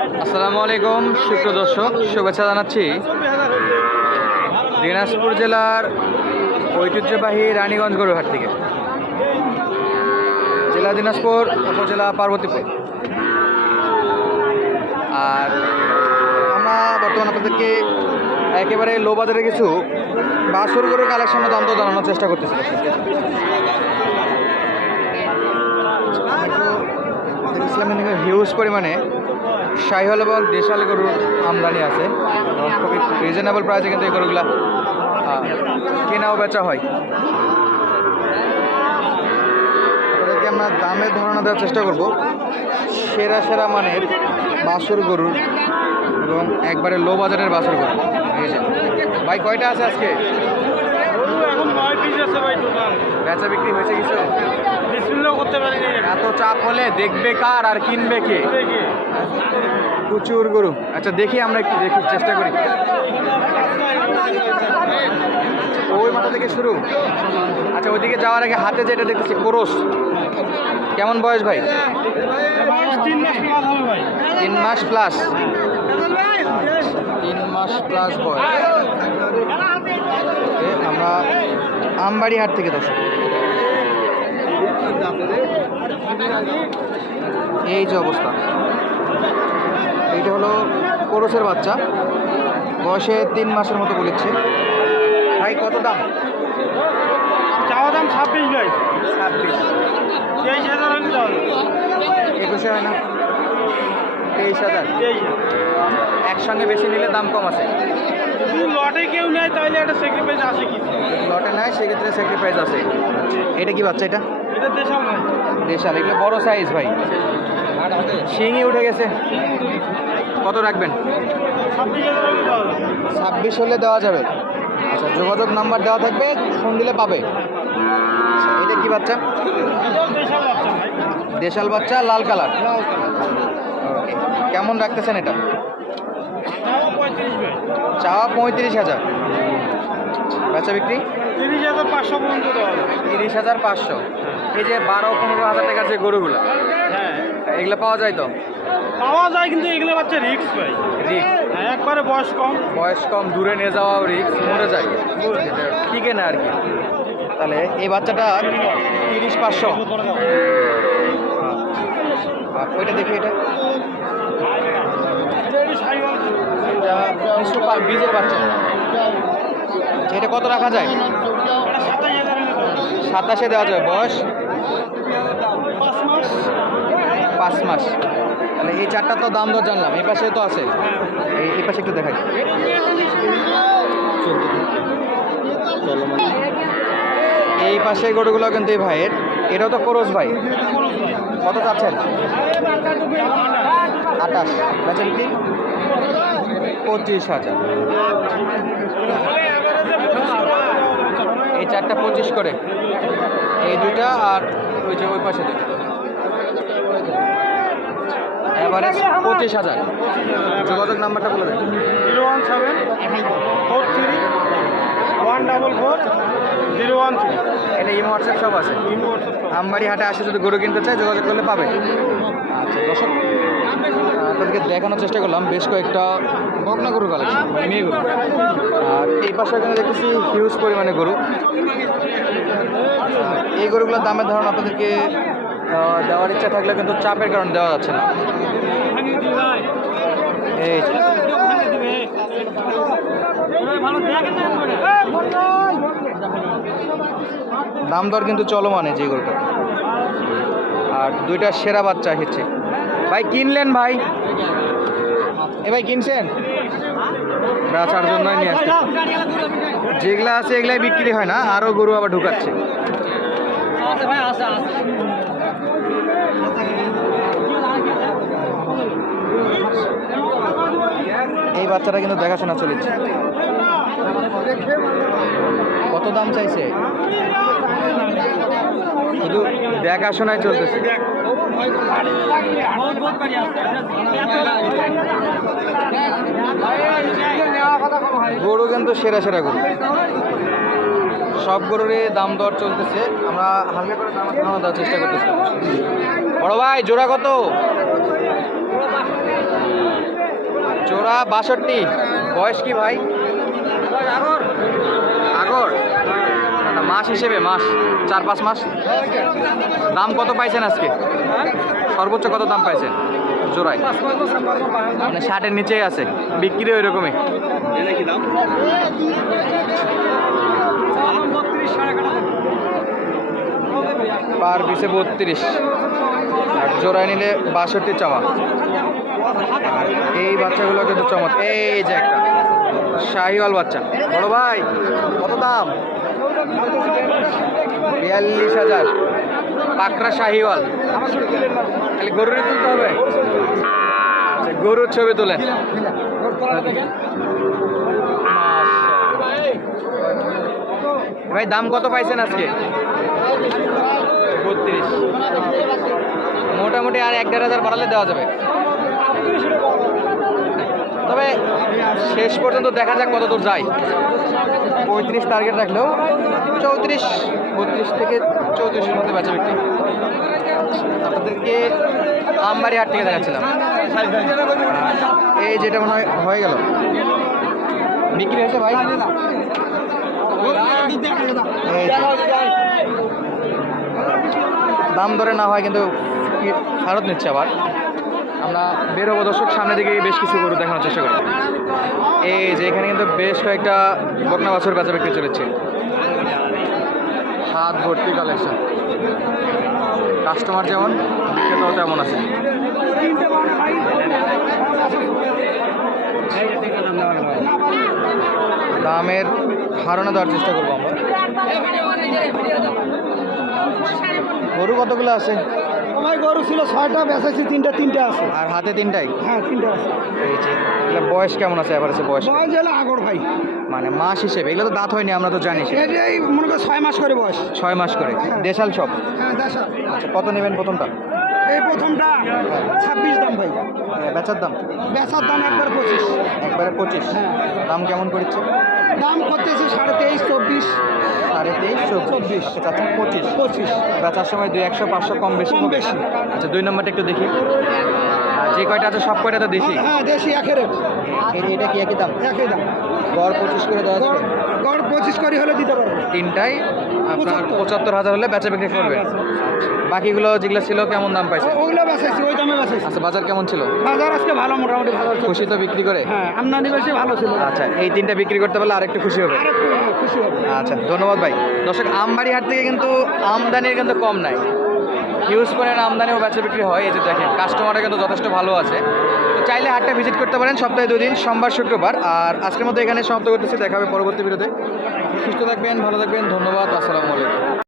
আসসালামু আলাইকুম সুপ্রিয় দর্শক শুভেচ্ছা জানাচ্ছি দিনাজপুর জেলার ঐতিহ্যবাহী রানীগঞ্জ গরুহাট থেকে জেলা দিনাজপুর উপজেলা পার্বতীপুর আর আমরা বর্তমান আপনাদেরকে একেবারে লো বাজারে কিছু বাসুর গরুর কালেকশনের দাম জানানোর চেষ্টা করতেছি হিউজ পরিমাণে শাহিওয়াল এবং দেশাল গরুর আমদানি আছে। এবং খুবই রিজনেবল প্রাইসে কিন্তু এই গরুগুলা কেনাও বেচা হয়। আপনাদেরকে আমরা দামের ধারণা দেওয়ার চেষ্টা করব। সেরা সেরা মানের বাছুর গরুর এবং একবারে লো বাজারের বাছুর গরু। ভাই কয়টা আছে আজকে? বেচা বিক্রি হয়েছে কিছু? এত চাপ হলে দেখবে কার আর কিনবে কে? প্রচুর গরু। আচ্ছা দেখি আমরা একটু দেখি, চেষ্টা করি। ওই মাথা থেকে শুরু। আচ্ছা ওইদিকে যাওয়ার আগে হাতে যেটা দেখতেছি, কোরস। কেমন বয়স ভাই? তিন মাস প্লাস তিন মাস প্লাস বয়স। আমরা আমবাড়ি হাট থেকে দর্শক। এই যে অবস্থা। এইটা হলো কোরসের বাচ্চা। বয়সে তিন মাসের মতো বলেছে। ভাই কত দাম? চাওয়া দাম ছাব্বিশ ভাই। ছাব্বিশ। তেইশ হাজার হলে একুশে হয় না? তেইশ হাজার। একসঙ্গে বেশি নিলে দাম কম আছে। লটে কেউ নেয় তাহলে একটা স্যাক্রিফাইস আছে কি লটে নাই সেক্ষেত্রে স্যাক্রিফাইস আছে। এটা কি বাচ্চা এটা? এটা দেশাল দেশাল এগুলো বড় সাইজ ভাই। শিঙি উঠে গেছে। কত রাখবেন? ছাব্বিশ হলে দেওয়া যাবে। আচ্ছা যোগাযোগ নাম্বার দেওয়া থাকবে ফোন দিলে পাবে। আচ্ছা, এটা কি বাচ্চা? দেশাল বাচ্চা বাচ্চা লাল কালার। কেমন রাখতেছেন এটা? চাওয়া পঁয়ত্রিশ ভাই চাওয়া পঁয়ত্রিশ হাজার। বেচা বিক্রি? তিরিশ হাজার পাঁচশো পর্যন্ত তিরিশ হাজার পাঁচশো। এই যে বারো পনেরো হাজার টাকার যে গরুগুলো এগুলো পাওয়া যায় তো? পাওয়া যায় কিন্তু এগুলো বাচ্চা রিক্স ভাই। রিক্স হ্যাঁ একবারে বয়স কম। বয়স কম দূরে নিয়ে যাওয়া রিক্স মরে যায়। ঠিকই না আর কি? তাহলে এই বাচ্চাটা তিরিশ পাঁচশো। ওইটা দেখি এটা। বীজের বাচ্চা। এটা কত রাখা যায়? সাতাশে দেওয়া যায়। বয়স? পাঁচ মাস। তাহলে এই চারটা তো দাম দর জানলাম, এই পাশে তো আছে। এই পাশে একটু দেখাই। এই পাশে গরুগুলো কিন্তু এই ভাইয়ের, এটাও তো করস ভাই। কত চাচ্ছেন? আটাশ বেচা বিক্রি পঁচিশ হাজার। এই চারটা পঁচিশ করে। এই দুটা আর ওই যে ওই পাশে দুটো এভারেজ পঁচিশ হাজার। যোগাযোগ নাম্বারটা বলে দেন। Zero one seven four three one double four zero one three. এটা ইমো হোয়াটসঅ্যাপ সব আছে। আমবাড়ি হাটে আসে যদি গরু কিনতে চায় যোগাযোগ করলে পাবে। আচ্ছা দর্শক আপনাদেরকে দেখানোর চেষ্টা করলাম। বেশ কয়েকটা বকনা গরু কালেকশন মেয়ে গরু। আর এই পাশে এখানে দেখতেছি হিউজ পরিমাণে গরু। এই গরুগুলোর দামের ধারণা আপনাদেরকে দেওয়ার ইচ্ছা থাকলে কিন্তু চাপের কারণে দেওয়া যাচ্ছে না। এই দাম দর কিন্তু চলমানে যে গরুটা আর দুইটা সেরা বাচ্চা এসেছে। ভাই, কিনলেন ভাই? এ ভাই, কিনছেন? বেচার জন্যই নিয়ে আসছে। যেগুলা আছে এগুলাই বিক্রি হয় না আরও গরু আবার ঢুকাচ্ছে। এই বাচ্চাটা কিন্তু দেখাশোনা চলেছে। কত দাম চাইছে? শুধু দেখাশোনায় চলতেছে। গরু কিন্তু সেরা সেরা গরু। সব গরুরই দাম দর চলতেছে। আমরা হালকা করে দাম দেওয়ার চেষ্টা করতেছি। বড় ভাই জোড়া কত? জোড়া বাষট্টি। বয়স কি ভাই? আগর। মাস হিসেবে মাস। চার পাঁচ মাস? দাম কত পাইছেন আজকে? সর্বোচ্চ কত দাম পাইছেন? জোড়ায়। মানে ষাটের নিচেই আছে। বিক্রি ওই রকমই পার পিসে বত্রিশ। আর জোড়ায় নিলে বাষট্টি চাওয়া। এই বাচ্চাগুলো কিন্তু চমৎ এই যে একটা। শাহিওয়াল বাচ্চা। বড় ভাই কত দাম? বিয়াল্লিশ হাজার। পাকড়া শাহিওয়াল। খালি গরুরই তুলতে হবে? আচ্ছা, গরুর ছবি তোলেন। ভাই দাম কত পাইছেন আজকে? বত্রিশ। মোটামুটি আর এক দেড় হাজার বাড়ালে দেওয়া যাবে। তবে শেষ পর্যন্ত দেখা যাক কত দূর যায়। পঁয়ত্রিশ টার্গেট রাখলেও চৌত্রিশ বত্রিশ থেকে চৌত্রিশের মধ্যে বেচা বিক্রি। আপনাদেরকে আমবাড়ি হাট থেকে দেখাচ্ছিলাম। এই যেটা মনে হয় হয়ে গেল। বিক্রি হয়েছে ভাই। দাম ধরে না হয় কিন্তু ফেরত নিচ্ছে আবার। আমরা বেরোবো দর্শক, সামনের দিকে বেশ কিছু গরু দেখানোর চেষ্টা করি এই যে এখানে কিন্তু বেশ কয়েকটা বকনা বাছর বেচা বিক্রি চলেছে। হাত ভর্তি কালেকশন কাস্টমার যেমন, বিক্রেতাও তেমন আছে। দামের ধারণা দেওয়ার চেষ্টা করব আমরা। গরু কতগুলো আছে? ভাই গরু ছিল ছয়টা বেচাইছি তিনটা তিনটা আছে। আর হাতে তিনটাই? হ্যাঁ তিনটা আছে। এই যে এগুলো বয়স কেমন আছে এভারেজে বয়স? বয়স হলো আগর ভাই। মানে মাস হিসেবে এগুলো তো দাঁত হয়নি আমরা তো জানি। এটাই মনে করো ছয় মাস করে বয়স। ছয় মাস করে। দেশাল সব? হ্যাঁ দেশাল। আচ্ছা কত নেবেন প্রথমটা? এই প্রথমটা ছাব্বিশ দাম ভাই। এ, বেচার দাম? বেচার দাম একবার পঁচিশ। একবারে পঁচিশ। হ্যাঁ। দাম কেমন করছে দাম করতেছে সাড়ে তেইশ চব্বিশ। সাড়ে তেইশ চব্বিশ। চাচ্ছেন পঁচিশ। পঁচিশ। বেচার সময় দুই একশো পাঁচশো কম বেশি কম বেশি। আচ্ছা দুই নম্বরটা একটু দেখি। আর যে কয়টা আছে সব কয়টা তো দেশি? হ্যাঁ দেশি একের এক। এটা কি একই দাম? একই দাম। গড় পঁচিশ করে দেওয়া গড় পঁচিশ করে হলে দিতে পারব। তিনটাই? আপনার পঁচাত্তর। হাজার হলে বেচা বিক্রি করবে। বাকিগুলো যেগুলো ছিল কেমন দাম পাইছে? ও- ওগুলো বেচাইছি ওই দামে বেচাইছি। আচ্ছা বাজার কেমন ছিল? বাজার আজকে ভালো মোটামুটি ভালো খুশি তো বিক্রি করে? হ্যাঁ আমদানি বেশি ভালো ছিল। আচ্ছা এই তিনটা বিক্রি করতে পারলে আরেকটু খুশি হবে। খুশি হবে। আচ্ছা ধন্যবাদ ভাই। দর্শক আমবাড়ি হাট থেকে কিন্তু আমদানির কিন্তু কম নাই। হিউজ পরিমাণ আমদানি ও বেচা বিক্রি হয়। এই যে দেখেন কাস্টমাররা কিন্তু যথেষ্ট ভালো আছে। চাইলে হাটটা ভিজিট করতে পারেন, সপ্তাহে দুদিন, সোমবার, শুক্রবার। আর আজকের মতো এখানে সমাপ্ত করতেছি, দেখা হবে পরবর্তী ভিডিওতে সুস্থ থাকবেন, ভালো থাকবেন, ধন্যবাদ, আসসালামু আলাইকুম।